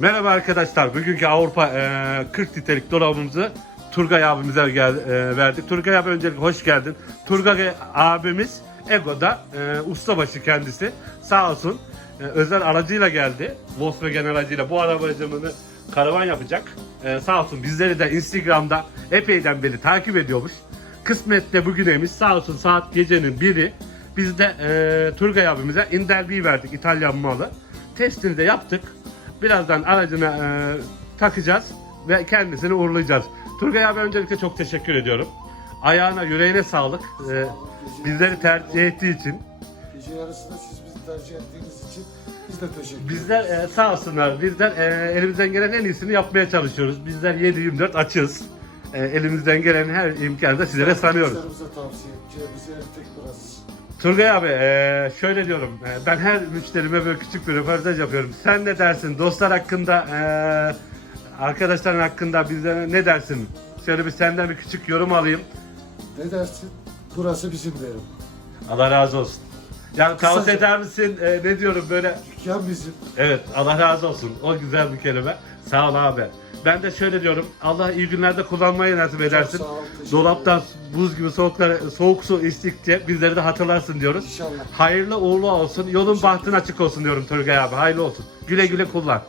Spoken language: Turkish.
Merhaba arkadaşlar. Bugünkü Avrupa e, 40 litrelik dolabımızı Turgay abimize gel, e, verdik. Turgay abi öncelikle hoş geldin. Turgay abimiz Ego'da e, ustabaşı kendisi. Sağ olsun e, özel aracıyla geldi. Volkswagen aracıyla bu arabacımını karavan yapacak. E, sağ olsun bizleri de Instagram'da epeyden beri takip ediyormuş. Kısmette bugüneymiş. Sağ olsun saat gecenin biri. Biz de e, Turgay abimize Indelbi'yi verdik İtalyan malı. Testini de yaptık. Birazdan aracına e, takacağız ve kendisini uğurlayacağız. Turgay abi öncelikle çok teşekkür ediyorum. Ayağına, yüreğine sağlık. E, bizleri tercih ettiği için. Gece yarısında siz bizi tercih ettiğiniz için biz de teşekkür ederiz. Bizler e, sağ olsunlar. Bizler e, elimizden gelen en iyisini yapmaya çalışıyoruz. Bizler 7-24 açığız. E, elimizden gelen her imkanı da sizlere sanıyoruz. Müşterimize tavsiye edeceğimiz yer tek burası. Turgay abi e, şöyle diyorum. e, ben her müşterime böyle küçük bir röportaj yapıyorum. Sen ne dersin? Dostlar hakkında, e, arkadaşların hakkında bize ne dersin? Şöyle bir senden bir küçük yorum alayım. Ne dersin? Burası bizim derim. Allah razı olsun. Yani tavsiye Kısaca. eder misin? E, ne diyorum böyle? Dükkan bizim. Evet Allah razı olsun. O güzel bir kelime. Sağ ol abi. Ben de şöyle diyorum. Allah iyi günlerde kullanmayı nasip edersin. sağ ol, Dolaptan buz gibi soğuklar, soğuk su içtikçe bizleri de hatırlarsın diyoruz. İnşallah. Hayırlı uğurlu olsun. Yolun bahtın açık olsun diyorum Turgay abi. Hayırlı olsun. Güle güle kullan.